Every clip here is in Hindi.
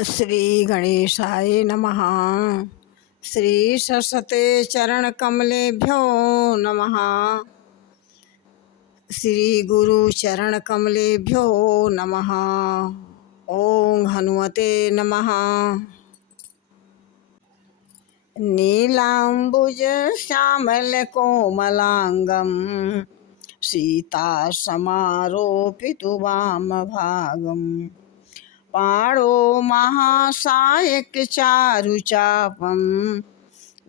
श्री गणेशाय नमः। श्री सरस्वते चरण कमलेभ्यो नमः। श्री गुरु चरण कमलेभ्यो नमः। ओम हनुमते नमः। नीलांबुज श्यामल कोमलांगम सीता समारोपितु वाम भागम पाणो महासायक चारुचापम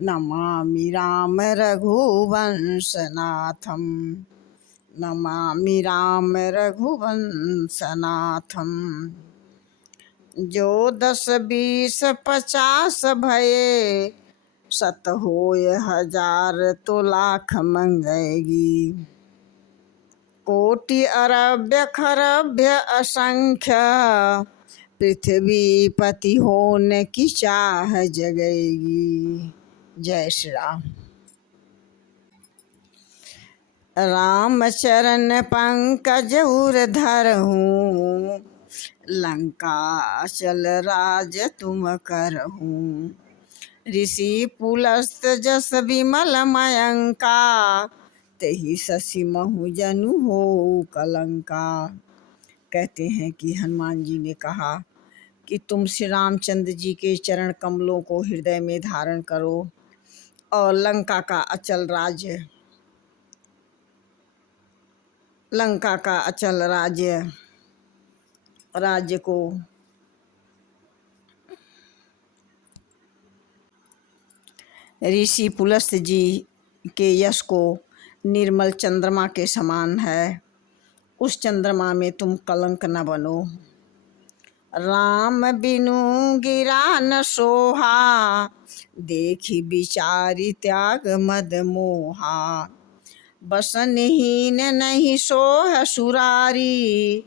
नमामि राम रघुवंशनाथम। नमामि राम रघुवंशनाथम। जो 10 20 50 भये सत होय हजार तो लाख मंगेगी। कोटि अरभ्य खरभ्य असंख्य पृथ्वी पति होने की चाह जगेगी। जय श्री राम। राम चरण पंकज उर धरहूँ लंका चल राज तुम करहूँ। ऋषि पुलस्त जस विमल मयंका तेहि शशि महु जनु हो कलंका। कहते हैं कि हनुमान जी ने कहा कि तुम श्री रामचंद्र जी के चरण कमलों को हृदय में धारण करो और लंका का अचल राज्य को ऋषि पुलस्त जी के यश को निर्मल चंद्रमा के समान है, उस चंद्रमा में तुम कलंक न बनो। राम बिनु गिरा न सोहा देखी विचारी त्याग मद मोहा। बसनहीन नहीं सोह सुरारी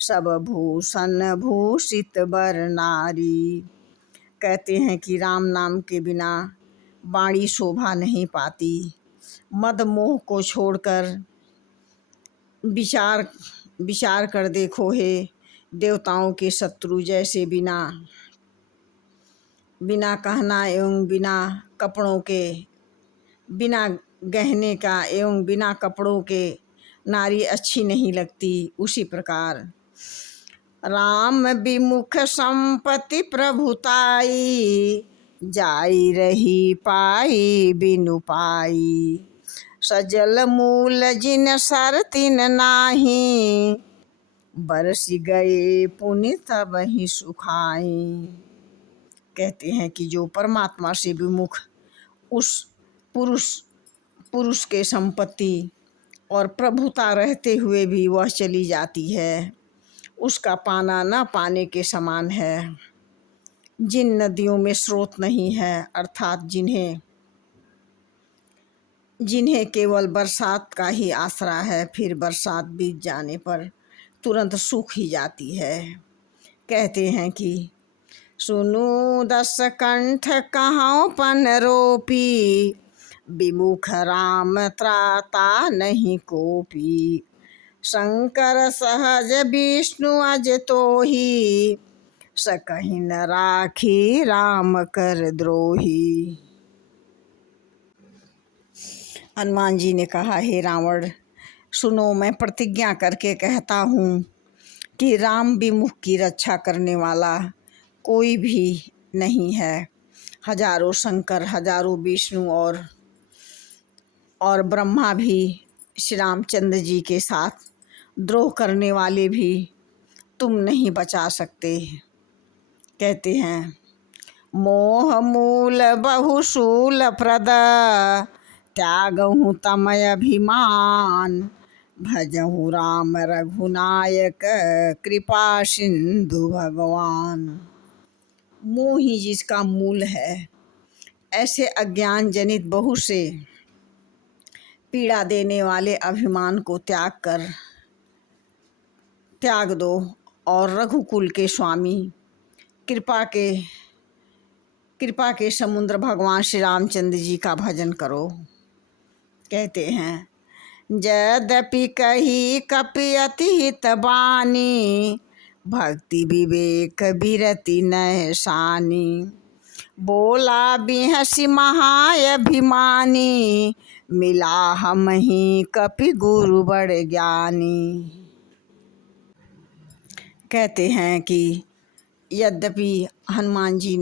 सब भूषण भूषित बर नारी। कहते हैं कि राम नाम के बिना वाणी शोभा नहीं पाती। मद मोह को छोड़कर विचार कर देखो हे देवताओं के शत्रु, जैसे बिना कहना एवं बिना कपड़ों के, बिना गहने का एवं बिना कपड़ों के नारी अच्छी नहीं लगती, उसी प्रकार राम विमुख संपत्ति प्रभुताई जाई रही पाई बिनु पाई। सजल मूल जिन सर तिन नाही बरसी गए पुनि तब ही सुखाई। कहते हैं कि जो परमात्मा से विमुख उस पुरुष के संपत्ति और प्रभुता रहते हुए भी वह चली जाती है, उसका पाना न पाने के समान है। जिन नदियों में स्रोत नहीं है, अर्थात जिन्हें केवल बरसात का ही आसरा है, फिर बरसात बीत जाने पर तुरंत सूख ही जाती है। कहते हैं कि सुनु 10 कंठ कहाँ पन रोपी विमुख राम त्राता नहीं कोपी। शंकर सहज विष्णु अज तोही सकहि न राखी राम कर द्रोही। हनुमान जी ने कहा, हे रावण सुनो, मैं प्रतिज्ञा करके कहता हूँ कि राम विमुख की रक्षा करने वाला कोई भी नहीं है। हजारों शंकर, हजारों विष्णु और ब्रह्मा भी श्री रामचंद्र जी के साथ द्रोह करने वाले भी तुम नहीं बचा सकते। कहते हैं मोह मूल बहुशूल प्रद त्यागहु तमय अभिमान भजहु राम रघुनायक कृपा सिंधु भगवान। मोह ही जिसका मूल है, ऐसे अज्ञान जनित बहु से पीड़ा देने वाले अभिमान को त्याग दो और रघुकुल के स्वामी कृपा के समुद्र भगवान श्री रामचंद्र जी का भजन करो। कहते हैं यद्यपि कही कपि अति हित बानी भक्ति विवेक बिरति नैशानी। बोला बिहसी महाअभिमानी, मिला हमहि कपि गुरु बड़ ज्ञानी। कहते हैं कि यद्यपि हनुमान जी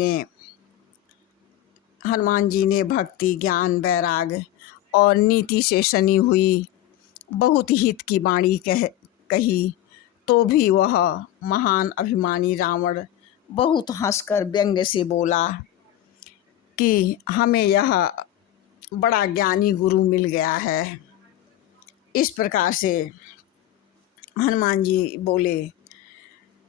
ने भक्ति ज्ञान वैराग और नीति से सनी हुई बहुत हित की वाणी कही, तो भी वह महान अभिमानी रावण बहुत हंसकर व्यंग्य से बोला कि हमें यह बड़ा ज्ञानी गुरु मिल गया है। इस प्रकार से हनुमान जी बोले,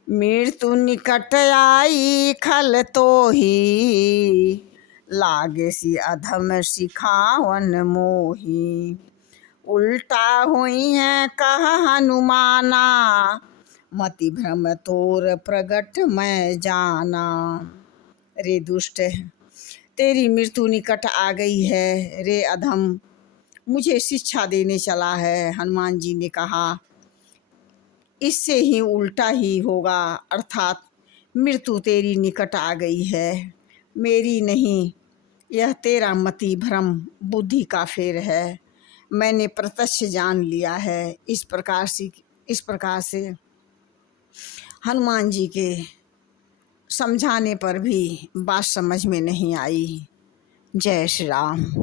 मृत्यु निकट आई खल तो ही, लागे सी अधम सिखावन मोही। उल्टा हुई है कह हनुमाना, मति भ्रम तोर प्रगट मैं जाना। रे दुष्ट, तेरी मृत्यु निकट आ गई है। रे अधम, मुझे शिक्षा देने चला है। हनुमान जी ने कहा, इससे ही उल्टा ही होगा, अर्थात मृत्यु तेरी निकट आ गई है, मेरी नहीं। यह तेरा मति भ्रम बुद्धि का फेर है, मैंने प्रत्यक्ष जान लिया है। इस प्रकार से हनुमान जी के समझाने पर भी बात समझ में नहीं आई। जय श्री राम।